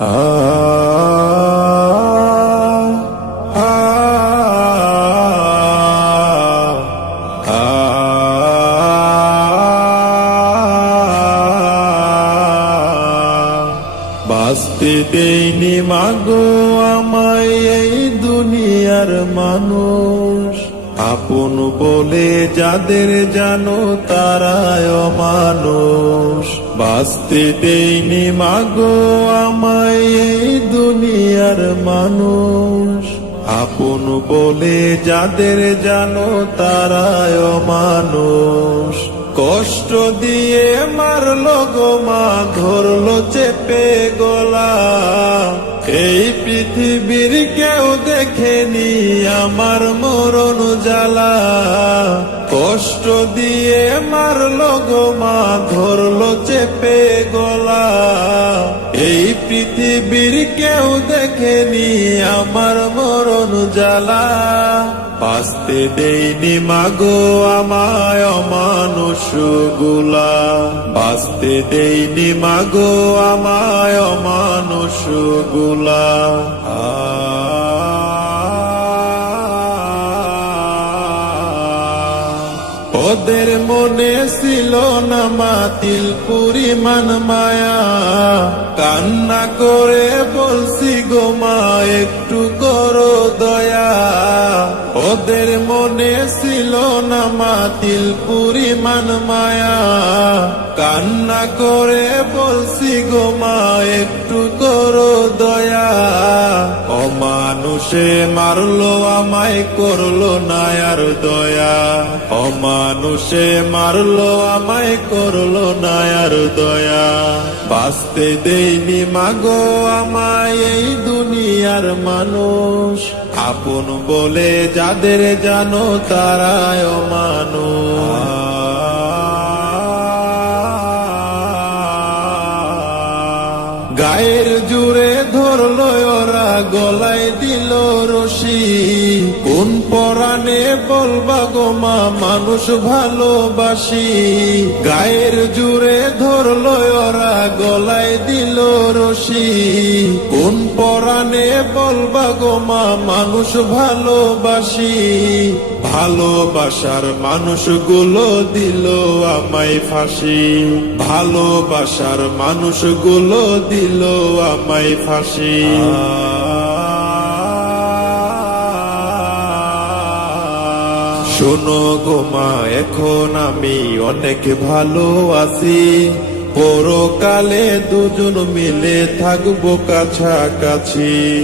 বাঁচতে দেয়নি মাগো আমায় এই দুনিয়ার মানুষ, আপন বলে যাদের জানো তারাই অমানুষ। বাঁচতে দেয়নি মাগো আমায় এই দুনিয়ার মানুষ, আপন বলে যাদের জানো তারাই অমানুষ। কষ্ট দিয়ে মারলো গো মা, ধরলো চেপে গলা, এই পৃথিবীর কেউ দেখেনি আমার মরণ জ্বালা। কষ্ট দিয়ে মারলো গো মা, ধরলো চেপে গলা, এই পৃথিবীর কেউ দেখেনি আমার মরণ জ্বালা। বাঁচতে দেয়নি মাগো আমায় অমানুষ গুলা, বাঁচতে দেয়নি মাগো আমায় অমানুষ গুলা। ওদের মনে ছিল না মাতিল পরিমাণ মায়া, কান্না করে বলছি গো মা একটু করো দয়া। ওদের মনে ছিল না মাতিল পরিমাণ মায়া, কান্না করে বলছি গো মা একটু করো দয়া। অমানুষে মারলো আমায় করলো না আর দয়া, অমানুষে মারলো আমায় করলো না আর দয়া। বাঁচতে দেয়নি মাগো আমায় এই দুনিয়ার মানুষ, আপন বলে যাদের জানো তারাই অমানুষ। গায়ের জুড়ে ধরলো ওরা, গলায় দিল রশি, কোন পরাণে বলবা গো মা মানুষ ভালোবাসি। গায়ের জুড়ে ধরলো ওরা, গলায় দিল রশি, কোন পরাণে বলবা গো মা মানুষ ভালোবাসি। ভালোবাসার মানুষগুলো দিল আমায় ফাঁসি, ভালোবাসার মানুষগুলো দিল আমায় ফাঁসি। শোনো গো মা এখন আমি অনেক ভালো আছি, পরকালে দুজন মিলে থাকবো কাছাকাছি।